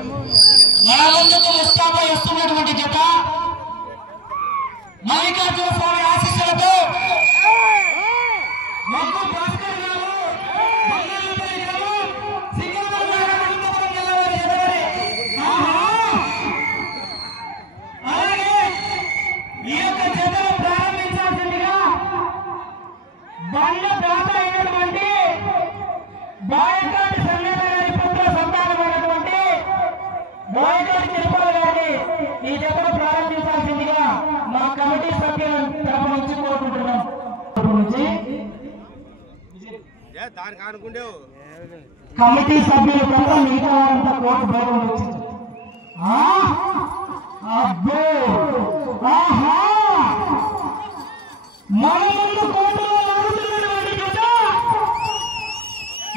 మన ముందుకు ముస్తాబై వస్తున్నటువంటి జత మల్లికార్జున స్వామి ఆశీస్సులతో మొక్కు భాస్కర్ గారు బంగాళపల్లి గ్రామం సింగనమల అనంతపురం జిల్లా వారి జతవారి. అలాగే ఈ యొక్క జతను ప్రారంభించాల్సిందిగా బండ దాత అయినటువంటి బాయకాటి సంగీత గారి పుత్ర సంతానమైనటువంటి బాయకాటి తిరుపతి గారిని ఈ జతను ప్రారంభించాల్సిందిగా మా కమిటీ సభ్యుల తరపు నుంచి కోరుకుంటున్నాం. కమిటీ సభ్యులు తప్ప మిగతా వారంతా కోర్టు బయట వచ్చింది. అబ్బో ఆహా మన ముందు కోర్టులో నడుస్తున్నటువంటి జత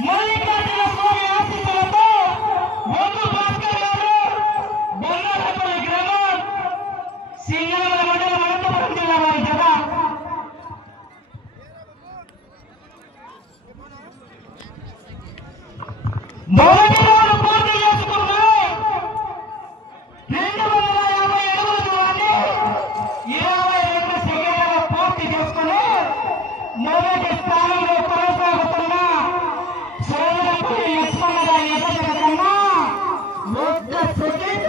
మల్లికార్జున స్వామి ఆశీస్సులతో మొక్కు భాస్కర్ గారు బంగాళపల్లి గ్రామం సింగనమల మండలం అనంతపురం జిల్లా వారి జత. మొదటి రౌండ్ పూర్తి చేసుకున్నాయి. 250 అడుగుల దూరాన్ని 22 సెకండ్లలో పూర్తి చేసుకుని మొదటి స్థానంలో కొనసాగుతున్న సోదరపల్లి లక్ష్మణ గారి ఎదుట కన్నా 1 సెకండ్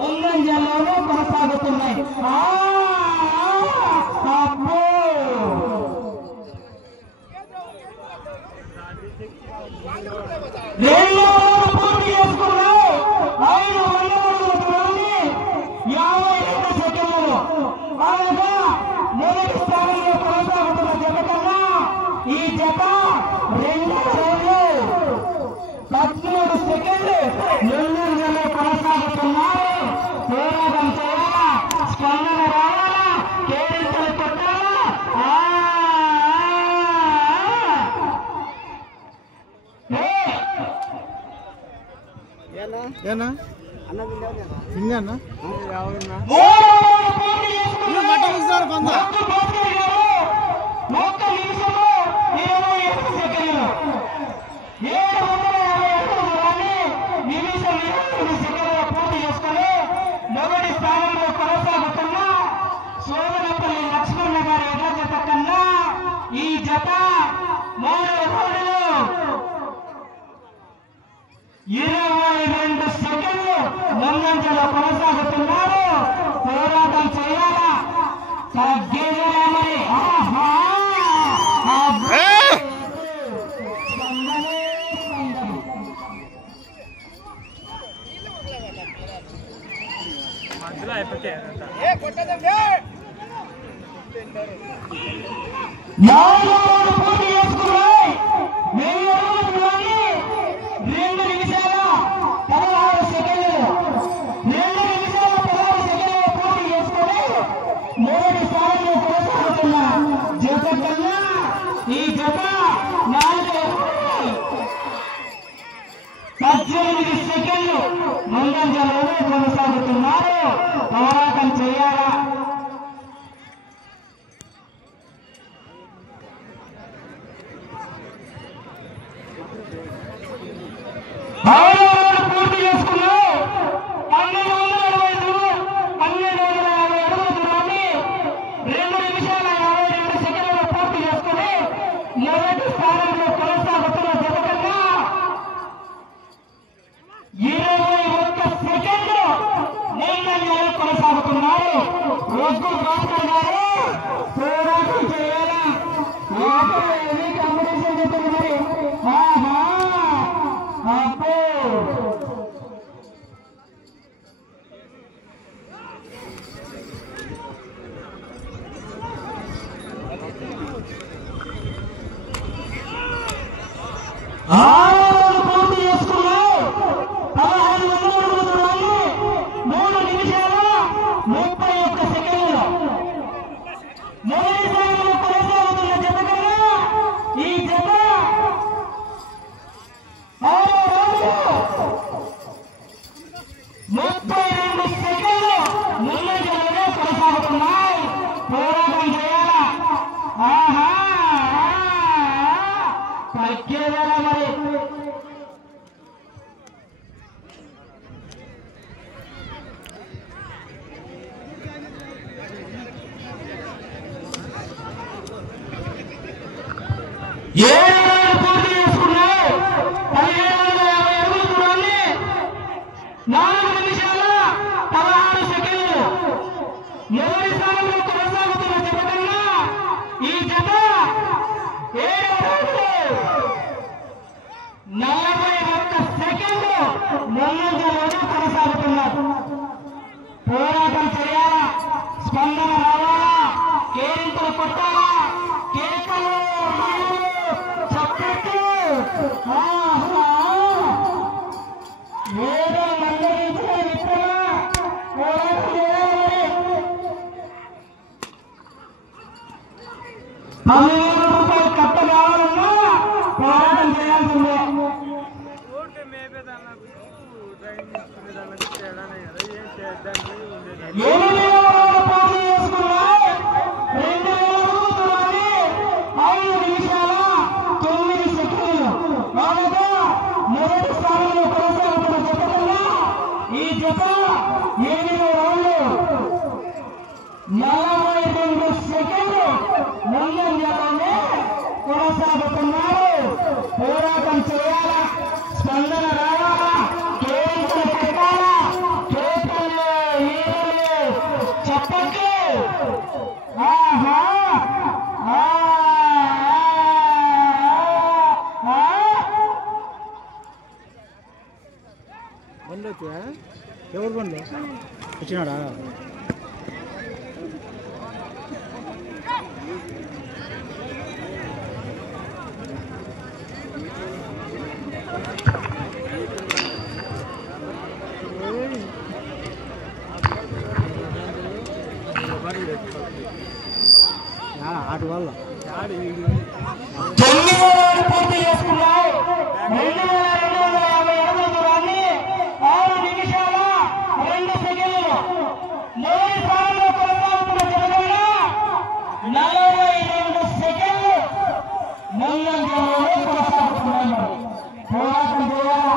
ముందంజలోనే కొనసాగుతున్నాయి. అబ్బో పూర్తి చేసుకున్నాయి. 500 అడుగుల దూరాన్ని 52 సెకండ్లలో అనగా మొదటి స్థానంలో కొనసాగుతున్న జత కన్నా ఈ జత 2 రోజులు 13 సెకండ్లు ముందంజలో కొనసాగుతున్నారు. పోరాటం చేయాలా, స్పందన రావాలా, కేరింతలు కొట్టాలా. మొదటి స్థానంలో కొనసాగుతున్న సోదరపల్లి లక్ష్మణ గారి ఎదురు జత కన్నా ఈ జత 3 రోజులు 22 సెకండ్లు ముందంజలో కొనసాగుతున్నారు. పోరాటం చేయాలా, తగ్గేదేలా మరి. పూర్తి చేసుకున్నాయి. 2 నిమిషాల 16 సెకండ్లు 2 నిమిషాల 16 సెకండ్లు పూర్తి చేసుకుని మొదటి స్థానంలో కొనసాగుతున్న జత కన్నా ఈ జత 18 సెకండ్లు ముందంజలోనే కొనసాగుతున్నారు. పోరాటం చేయాలా. పూర్తి చేసుకున్నాయి. 1250 అడుగుల దూరాన్ని 2 నిమిషాల 52 సెకండ్లలో పూర్తి చేసుకుని మొదటి స్థానంలో కొనసాగుతున్న జత కన్నా 21 సెకండ్లు ముందంజలో కొనసాగుతున్నారు. మొక్కు భాస్కర్ గారు పోరాటం చేయాలా. కాంపిటీషన్ చెప్తుంది మరి. అబ్బో పూర్తి చేసుకున్నాయి. 1500 అడుగుల దూరాన్ని 3 నిమిషాల 31 సెకండ్లు 7 రోజులు పూర్తి చేసుకున్నాయి. 1750 అడుగుల దూరాన్ని 4 నిమిషాల 16 సెకండ్లు మొదటి స్థానంలో కొనసాగుతున్న జత కన్నా ఈ జత 7 రోజులు 41 సెకండ్లు ముందంజలోనే కొనసాగుతున్నారు. పోరాటం చేయాలా, స్పందన రావాలా, కేరింతలు కొట్టాలా, కేకలు చప్పట్లు ఏదో మందరించిన మిత్రమా పోరాటం చేయాలి. 10,000 రూపాయలు కట్ట కావాలన్నా పోరాటం చేయాల్సిందే. మొదటి స్థానంలో కొనసాగుతున్న జత కన్నా ఈ జత 8 రోజులు 42 సెకండ్లు ముందంజలోనే కొనసాగుతున్నారు. పోరాటం చేయాలా, స్పందన రావాలా, కేరింతలు పెట్టాలా, కేకలు ఈరలు చప్పట్లు ఆహా బండి వచ్చా? ఎవరు బండి వచ్చినాడా? ఆటి వల్ల 9 రోజులు పూర్తి చేసుకున్నాయి. 2250 అడుగుల దూరాన్ని 6 నిమిషాల 2 సెకండ్లు మొదటి స్థానంలో కొనసాగుతున్న జత కన్నా 42 సెకండ్లు ముందంజలోనే కొనసాగుతున్నారు. పోరాటం చేయాలా,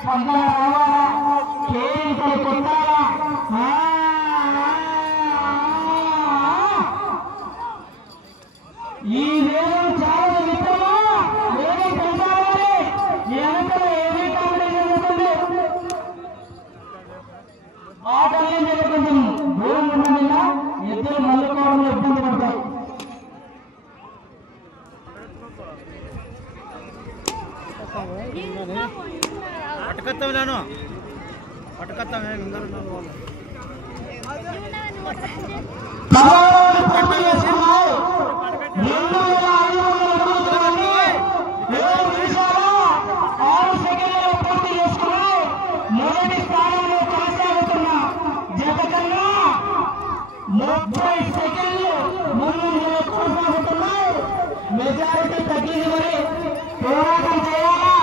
స్పందన రావాలా, కేరింతలు కొట్టాలా, ఈ వేగం చాలా మిత్రమా, వేగం పెంచాలి. వెనకలో ఏమీ కాంపిటీషన్ ఉంటుంది. ఆటలు మీద కొంచెం దూరం ఉండకుండా ఎద్దులు మల్లుకోవడంలో ఇబ్బంది పడతాయి. పట్టుకొస్తాను పట్టుకొస్తామే పూర్తి చేసుకున్నాయి. 7 నిమిషాల 6 సెకండ్లలో పూర్తి చేసుకున్నాయి. మొదటి స్థానంలో కొనసాగుతున్న జత కన్నా 30 సెకండ్లు ముందు కొనసాగుతున్నాయి. మెజారిటీ తగ్గింది. మరి పోరాటం చేయాలా,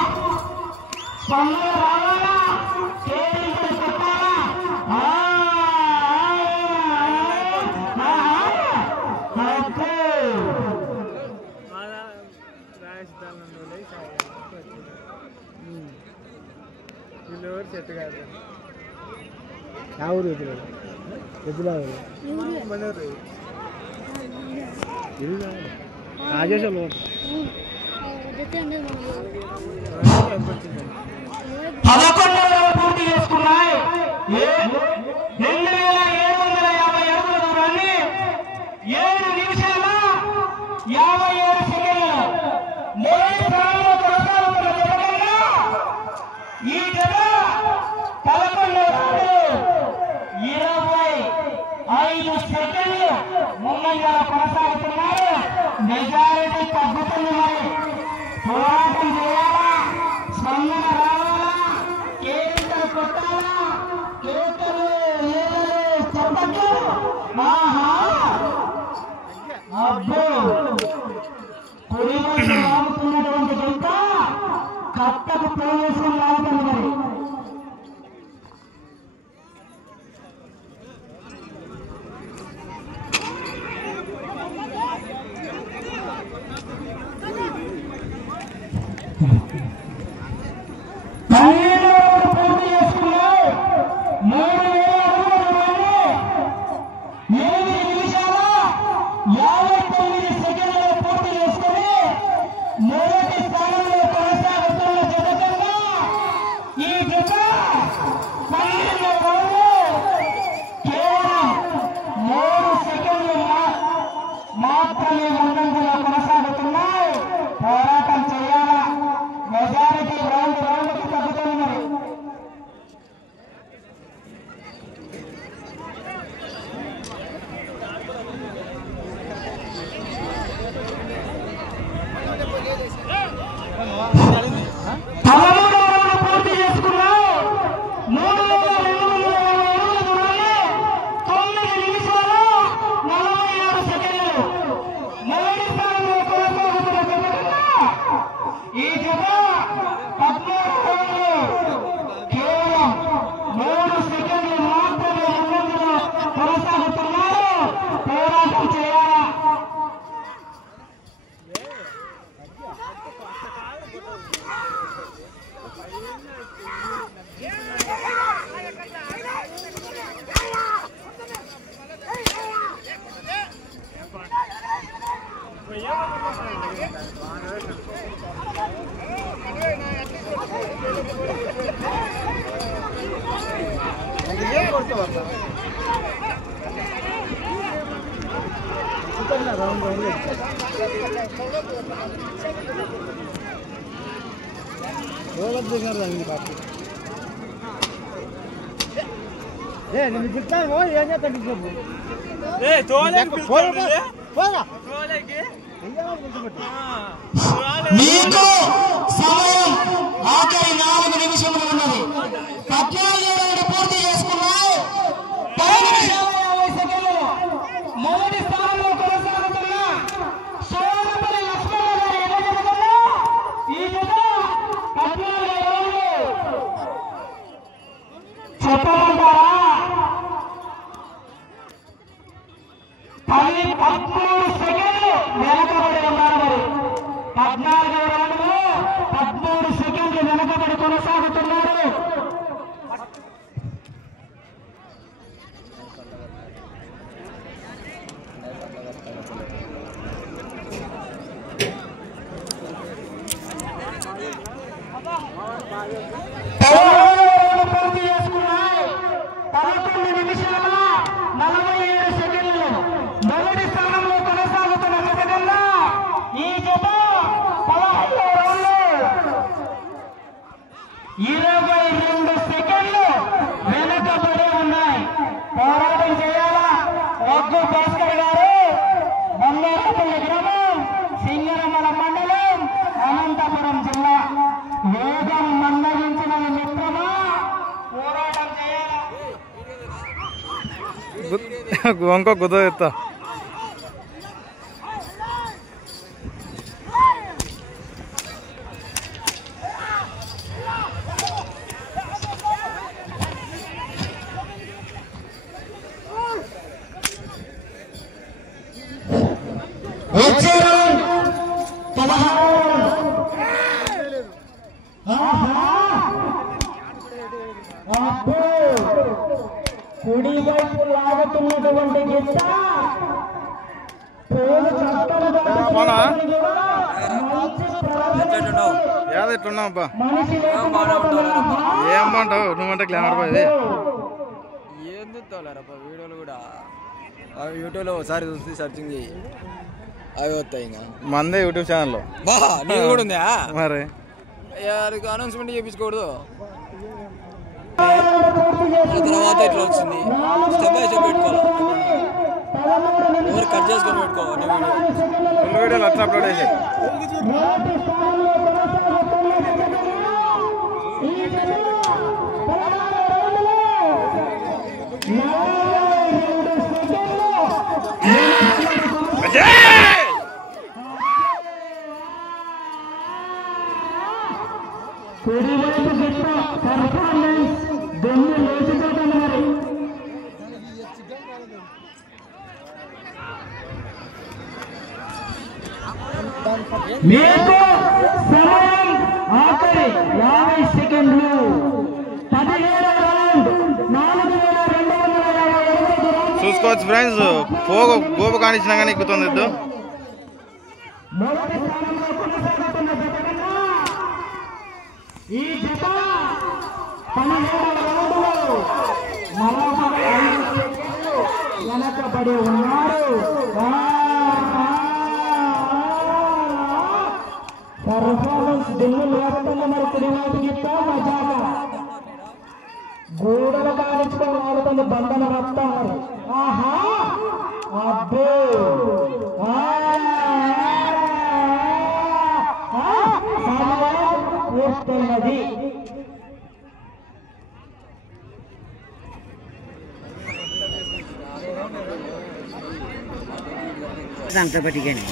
స్పందన రావాలా, కేరింతలు కొట్టాలా, చెట్టు కాదు ఎవరు ఎదురు ఎదురు రాజేశ్వరు 11 రోజులు పూర్తి చేసుకున్నాయి. 2750 అడుగుల దూరాన్ని 7 నిమిషాల 57 సెకండ్లు మొదటి స్థానంలో కొనసాగుతున్న జత కన్నా ఈ జత 11 రోజులు 25 సెకండ్లు ముందంగా కొనసాగుతున్నారు. మెజారిటీ తగ్గుతుంది. మరి పోరాటం చేయాలా, స్పందన రావాలా, కేరింతలు కొట్టాలా, కేకలు ఈలలు చప్పట్లు అబ్బో కుడి వైపు లాగుతున్నటువంటి జంట కట్టకు ప్రవేశం లాగుతుంది. మరి పూర్తి చేసుకున్నాయి. కేవలం 3 సెకండ్లు మాత్రమే ముందంజలో కొనసాగుతున్నాయి. పోరాటం చేయాలా, మెజారిటీ రౌండ్కి తగ్గుతుంది. మరి పూర్తి చేసుకున్నాం. 3,227 నిమిషాలు 47 సెకండ్లు. మొదటి స్థానంలో కొనసాగుతున్న జత ఈ జత 13 రౌండ్లు కేవలం 3 సెకండ్లు మాత్రమే ముందంజలో కొనసాగుతున్నారు. పోరాటం చేయాలా. మీకు సమయం ఆఖరి 4 నిమిషములు ఉన్నది. 14 పూర్తి చేసుకున్నాయి. 10 నిమిషాల 50 సెకండ్లు. మొదటి స్థానంలో కొనసాగుతున్న సోమపల్లి లక్ష్మణ గారి ఎదుగుదల ఈ జత 14 రౌండ్లు. చెప్పమంటారా? 13 సెకండ్లు వెనకబడి ఉన్నారు. మరి 14 రౌండ్లు 13 సెకండ్లు వెనకబడి కొనసాగుతున్నారు. పూర్తి చేసుకున్నాయి. 11 నిమిషాల 47 సెకండ్లు. మొదటి స్థానంలో కొనసాగుతున్న జత కన్నా ఈ జత 15 రౌండ్లు 22 సెకండ్లు వెనకబడి ఉన్నాయి. పోరాటం చేయాలా. ఒగ్గు భాస్కర్ గారు, బంగారపల్లి గ్రామం, సింగరమల మండలం, అనంతపురం జిల్లా. వేగం మందగించిన మిత్రమా, పోరాటం చేయాలా. ఇంకో కుదర ఎత్తా కుడి వైపు లాగుతున్నటువంటి గిట్ట ఏదట్టున్నావు ఏం బాగుంటావు నువ్వంటే గ్లామర్ పోయి ఏం చూస్తావులేరప్ప వీడియోలు కూడా యూట్యూబ్లో ఒకసారి చూసి సర్చింగ్ చేయి అవి వస్తాయి. ఇంకా మందే యూట్యూబ్ ఛానల్లో బా నీది కూడా ఉందా? మరి అనౌన్స్మెంట్ చేయించకూడదు. తర్వాత ఇట్లా వచ్చింది స్టెప్ బై స్టెప్ పెట్టుకోవాలి. ఎవరు కట్ చేసుకొని పెట్టుకోవాలి ఫుల్ వీడియోలు అట్లా అప్లోడ్ చేసి కుడివైపు గిట్ట పర్ఫార్మెన్స్ దొంగ లేచిపోతున్నారు. మీకు సమయం ఆఖరి 50 సెకండ్లు. 17వ రౌండ్ 4258 చూసుకోవచ్చు ఫ్రెండ్స్. గోపు కానిచ్చినా కానీ ఎక్కుతుంది ఇద్దు. మొదటి స్థానంలో కొనసాగుతున్న జత కన్నా ఈ జత 17వ 45 సెకండ్లు వెనకబడి ఉన్నారు. పర్ఫార్మెన్స్ దిల్లు వేస్తుంది. మరి తిరువాతికి మజాగా గూడలు కానించుకొని ఆడుతుంది బంధన మొత్తం. మరి ఆహా అబ్బో పూర్తయినది. దాంట్లో పట్టిగానే